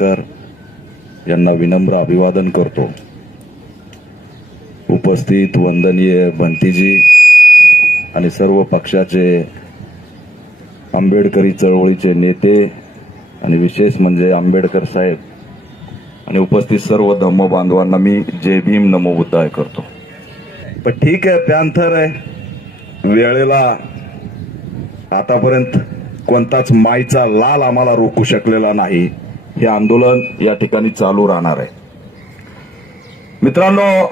आंबेडकर यांना विनम्र अभिवादन करतो. उपस्थित वंदनीय भंतीजी आणि सर्व पक्षाचे आंबेडकरी चळवळीचे नेते आणि विशेष म्हणजे आंबेडकर साहेब आणि उपस्थित सर्व धम्म बांधवांना मी जय भीम नमो बुद्धाय करतो. पण ठीक आहे पॅन्थर आहे. वेळेला आतापर्यंत कोणताच माईचा लाल आम्हाला रोखू शकलेला नाही. हे आंदोलन या ठिकाणी चालू राहणार आहे. मित्रांनो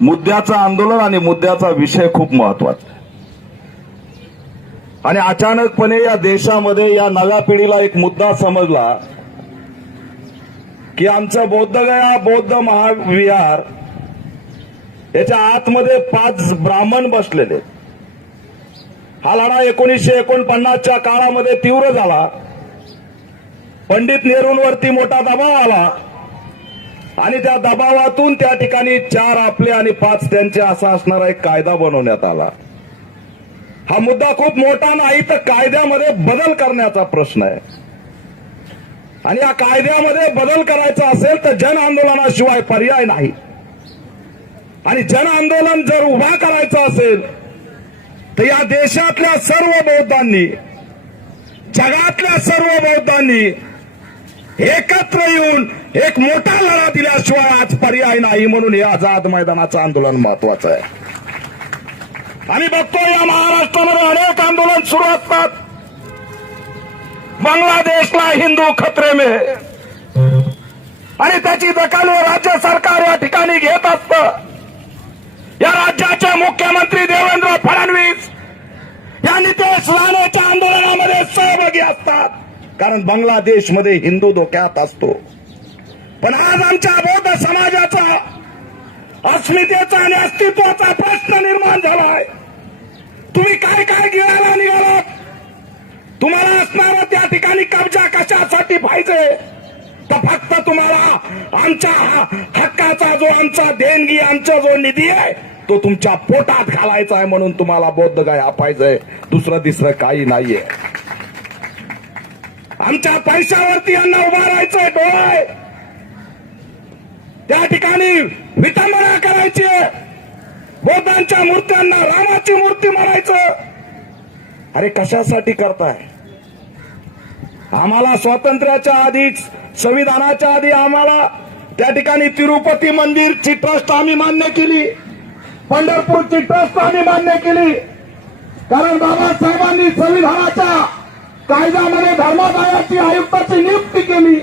मुद्द्याचं आंदोलन आणि मुद्द्याचा विषय खूप महत्त्वाचा आणि अचानकपणे या देशामध्ये या नव्या पिढीला एक मुद्दा समजला की आमचं बौद्धगया बौद्ध महाविहार याच्या आतमध्ये पाच ब्राह्मण बसलेले हा लढा एकोणीसशे एकोणपन्नासच्या काळामध्ये तीव्र झाला. पंडित नेहरूंवरती मोठा दबाव आला. आणि त्या दबावातून त्या ठिकाणी चार आपले आणि पाच त्यांचे असा असणारा एक कायदा बनवण्यात आला. हा मुद्दा खूप मोठा नाही तर कायद्यामध्ये बदल करण्याचा प्रश्न आहे. आणि या कायद्यामध्ये बदल करायचा असेल तर जन आंदोलनाशिवाय पर्याय नाही. आणि जन आंदोलन जर उभा करायचं असेल तर या देशातल्या सर्व बौद्धांनी जगातल्या सर्व बौद्धांनी एकत्र येऊन एक मोठा लढा दिल्याशिवाय आज पर्याय नाही म्हणून हे आझाद मैदानाचं आंदोलन महत्वाचं आहे. आम्ही बघतो या महाराष्ट्रामध्ये अनेक आंदोलन सुरू असतात. बांगलादेशला हिंदू खतरे मे आणि त्याची दखल राज्य सरकार या ठिकाणी घेत असत. या राज्याचे मुख्यमंत्री देवेंद्र फडणवीस या नितेश राणेच्या आंदोलनामध्ये सहभागी असतात. कारण बांगलादेशमध्ये हिंदू धोक्यात असतो. पण आज आमच्या बौद्ध समाजाचा अस्मितेचा आणि अस्तित्वाचा प्रश्न निर्माण झालाय. तुम्ही काय काय गिळायला निघालात? तुम्हाला असणारा त्या ठिकाणी कब्जा कशासाठी पाहिजे तर फक्त तुम्हाला आमच्या हक्काचा जो आमचा देणगी आमचा जो निधी आहे तो तुमच्या पोटात घालायचा आहे म्हणून तुम्हाला बौद्ध गाय पाहिजे दुसरं तिसरं काही नाहीये. आमच्या पैशावरती यांना उभा राहायचंय डोळे. त्या ठिकाणी विटंबना करायची बौद्धांच्या मूर्त्यांना रामाची मूर्ती म्हणायचं. अरे कशासाठी करताय? आम्हाला स्वातंत्र्याच्या आधीच संविधानाच्या आधी आम्हाला त्या ठिकाणी तिरुपती मंदिरची ट्रस्ट आम्ही मान्य केली. पंढरपूरची ट्रस्ट आम्ही मान्य केली. कारण बाबासाहेबांनी संविधानाच्या कायद्यामध्ये धर्मादायाची आयुक्ताची नियुक्ती केली.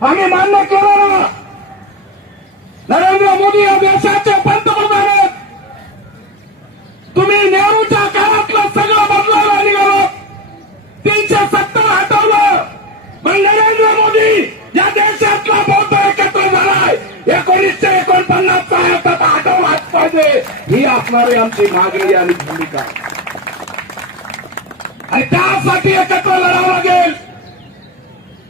आम्ही मान्य केलं ना नरेंद्र मोदी या देशाचे पंतप्रधान आहेत. तुम्ही नेहरूच्या काळातलं सगळं बदलायला निघालो. तीनशे सत्तर हटवलं. पण नरेंद्र मोदी या देशातला बौद्ध एकत्र झालाय. एकोणीसशे एकोणपन्नासचा आता हटवलाच पाहिजे. ही असणारी आमची मागणी आणि भूमिका. आणि त्यासाठी एकत्र लढावं लागेल.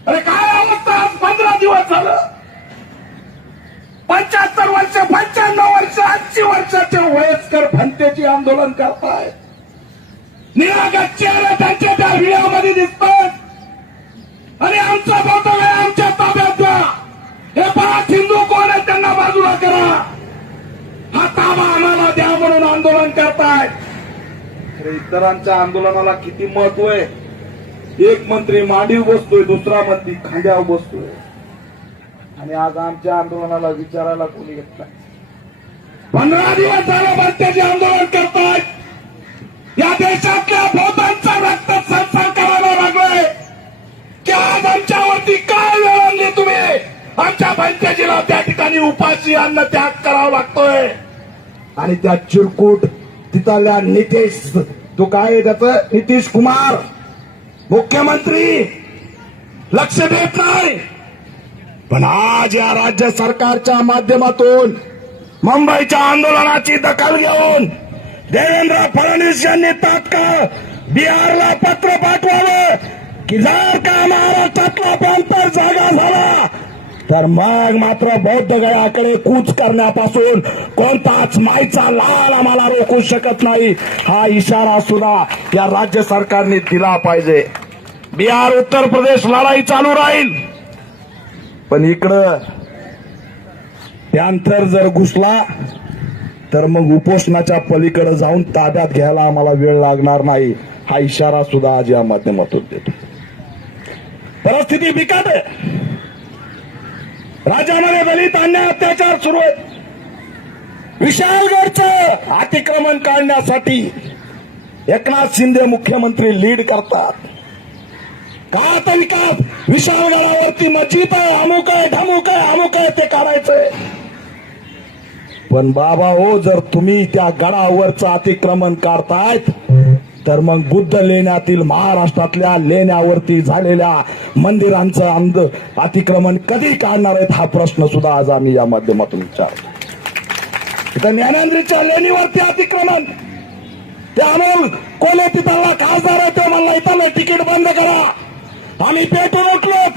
अरे काय अवस्था आज? पंधरा दिवस झालं. पंच्याहत्तर वर्ष पंच्याण्णव वर्ष ऐंशी वर्षाचे वयस्कर भंतेची आंदोलन करतायत निरागत चेहरे त्यांच्या त्या व्हिडिओमध्ये दिसतात. आणि आमचा बौद्ध आमच्या ताब्यात द्या. हे पाच हिंदू कोण आहे? त्यांना बाजूला करा. हा ताबा आम्हाला द्या म्हणून आंदोलन करा. इतरांच्या आंदोलनाला किती महत्त्व आहे? एक मंत्री मांडीव बसतोय दुसरा मंत्री खांद्यावर बसतोय. आणि आज आमच्या आंदोलनाला विचारायला कोणी येत नाही. पंधरा दिवस झालं भारताचे आंदोलन करतात या देशातल्या बहुतांचा रक्त संसार करायला लागलोय. की आज आमच्यावरती काय वेळ आणली तुम्ही आमच्या पंचायतीला त्या ठिकाणी उपाशी अन्न त्याग करावा लागतोय. आणि त्या चिरकूट तिथल्या नितेश तो काय त्याच त्याचं नितीश कुमार मुख्यमंत्री लक्ष देत नाही. पण आज या राज्य सरकारच्या माध्यमातून मुंबईच्या आंदोलनाची दखल घेऊन देवेंद्र फडणवीस यांनी तात्काळ बिहारला पत्र पाठवावं की जर का महाराष्ट्रातला पॅम्पर जागा झाला. तर मग मात्र बौद्ध गयाकडे कूच करण्यापासून कोणताच माईचा लाल आम्हाला रोखू शकत नाही. हा इशारा सुद्धा या राज्य सरकारने दिला पाहिजे. बिहार उत्तर प्रदेश लढाई चालू राहील. पण इकडं त्यानंतर जर घुसला तर मग उपोषणाच्या पलीकडे जाऊन ताब्यात घ्यायला आम्हाला वेळ लागणार नाही. हा इशारा सुद्धा आज या माध्यमातून देतो. परिस्थिती बिकट आहे. राज्यामध्ये दलित अन्याय अत्याचार सुरू आहेत. विशालगडचं अतिक्रमण काढण्यासाठी एकनाथ शिंदे मुख्यमंत्री लीड करतात. का तरी विकास? विशालगडावरती मस्जिद आहे अमुक आहे ढमुक आहे अमुक आहे ते काढायचंय. पण बाबा हो जर तुम्ही त्या गडावरचं अतिक्रमण काढतायत तर मग बुद्ध लेण्यातील महाराष्ट्रातल्या लेण्यावरती झालेल्या मंदिरांचं अंध अतिक्रमण कधी काढणार आहेत हा प्रश्न सुद्धा आज आम्ही या माध्यमातून विचारतो. इथं ज्ञानेंद्रीच्या लेणीवरती अतिक्रमण. ते अमोल कोले तिथला खासदार आहे ते म्हणला इथलं तिकीट बंद करा. आम्ही पेटून उठलो.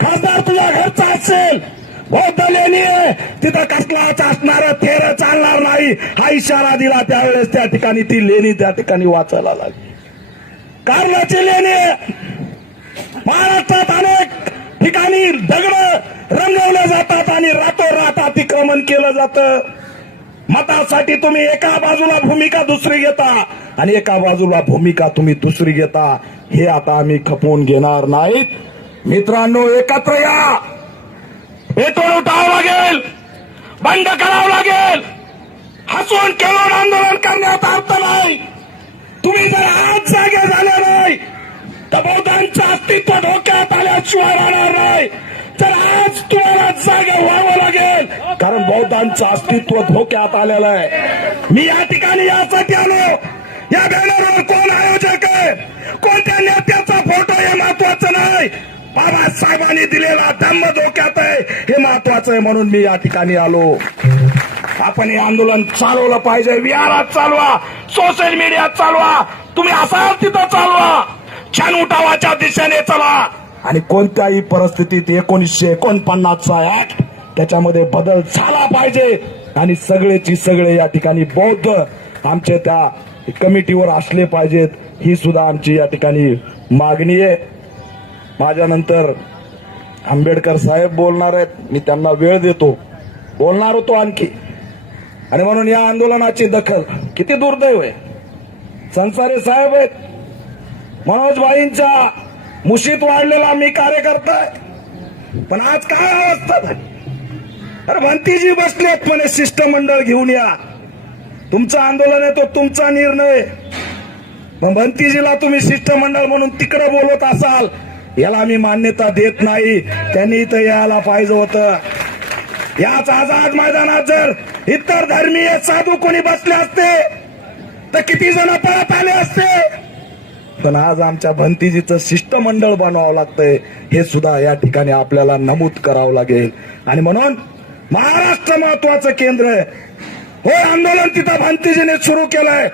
खासदार तुझ्या घरचा असेल. लेणी आहे तिथं कसलाच असणार थेर चालणार नाही. हा इशारा दिला त्यावेळेस त्या ठिकाणी. ती लेणी त्या ठिकाणी वाचायला लागली. कारणाची लेणी. आहे. महाराष्ट्रात अनेक ठिकाणी दगड रंगवले जातात आणि रातोरात अतिक्रमण केलं जातं. मतासाठी तुम्ही एका बाजूला भूमिका दुसरी घेता आणि एका बाजूला भूमिका तुम्ही दुसरी घेता. हे आता आम्ही खपवून घेणार नाहीत. मित्रांनो एकत्र या. पेटून उठावं लागेल. बंद करावं लागेल. हसून खेळून आंदोलन करण्यात अर्थ नाही. तुम्ही जर आज जागे झाले नाही तर बौद्धांचं अस्तित्व धोक्यात आल्याशिवाय राहणार नाही. तर आज तुम्हाला जागे व्हावं लागेल. कारण बौद्धांचं अस्तित्व धोक्यात आलेलं आहे. मी या ठिकाणी यासाठी आलो. या बॅनरवर कोण आयोजक आहे? कोणत्या नेत्याचा फोटो हे महत्वाचं नाही? बाबासाहेबांनी दिलेला धम्म धोक्यात आहे हे महत्वाचं आहे म्हणून मी या ठिकाणी आलो. आपण हे आंदोलन चालवलं पाहिजे. विहारात चालवा सोशल मीडियात चालवा तुम्ही असाल तिथं चालवा. छान उठावाच्या दिशेने चला. आणि कोणत्याही परिस्थितीत एकोणीसशे एकोणपन्नासचा ऍक्ट त्याच्यामध्ये बदल झाला पाहिजे. आणि सगळेची सगळे या ठिकाणी बौद्ध आमच्या त्या कमिटीवर असले पाहिजेत. ही सुद्धा आमची या ठिकाणी मागणी आहे. माझ्यानंतर आंबेडकर साहेब बोलणार आहेत. मी त्यांना वेळ देतो. बोलणार होतो आणखी. आणि म्हणून या आंदोलनाची दखल. किती दुर्दैव आहे. संसारे साहेब आहेत. मनोजबाईंच्या मुशीत वाढलेला मी कार्यकर्ता आहे. पण आज काय अवस्था झाली? अरे भंतीजी बसलेत म्हणे शिष्टमंडळ घेऊन या. तुमचं आंदोलन आहे तो तुमचा निर्णय. मग भंतीजीला तुम्ही शिष्टमंडळ म्हणून तिकडे बोलत असाल. याला मी मान्यता देत नाही. त्यांनी इथं यायला पाहिजे होतं. याच आझाद मैदानात जर इतर धर्मीय साधू कोणी बसले असते तर किती जण परत आले असते? पण आज आमच्या भंतीजीचं शिष्टमंडळ बनवावं लागतंय. हे सुद्धा या ठिकाणी आपल्याला नमूद करावं लागेल. आणि म्हणून महाराष्ट्र महत्वाचं केंद्र आहे. हो आंदोलन तिथं भंतीजीने सुरू केलंय.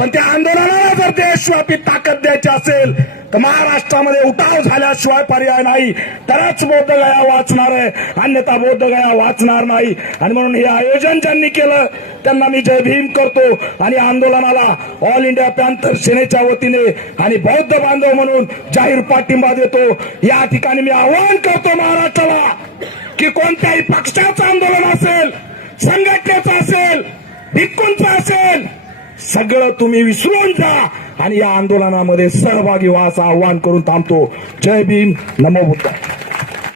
पण त्या आंदोलनाला जर देशव्यापी ताकद द्यायची असेल तर महाराष्ट्रामध्ये उठाव झाल्याशिवाय पर्याय नाही. तरच बोधगया वाचणार आहे. अन्यथा बोधगया वाचणार नाही. आणि म्हणून हे आयोजन ज्यांनी केलं त्यांना मी जय भीम करतो. आणि आंदोलनाला ऑल इंडिया पॅन्थर सेनेच्या वतीने आणि बौद्ध बांधव म्हणून जाहीर पाठिंबा देतो. या ठिकाणी मी आवाहन करतो महाराष्ट्राला की कोणत्याही पक्षाचं आंदोलन असेल संघटनेचं असेल भिक्कूंचं असेल सगळं तुम्ही विसरून जा. आणि या आंदोलनामध्ये सहभागी व्हा असं आवाहन करून थांबतो. जय भीम. नमो बुद्ध.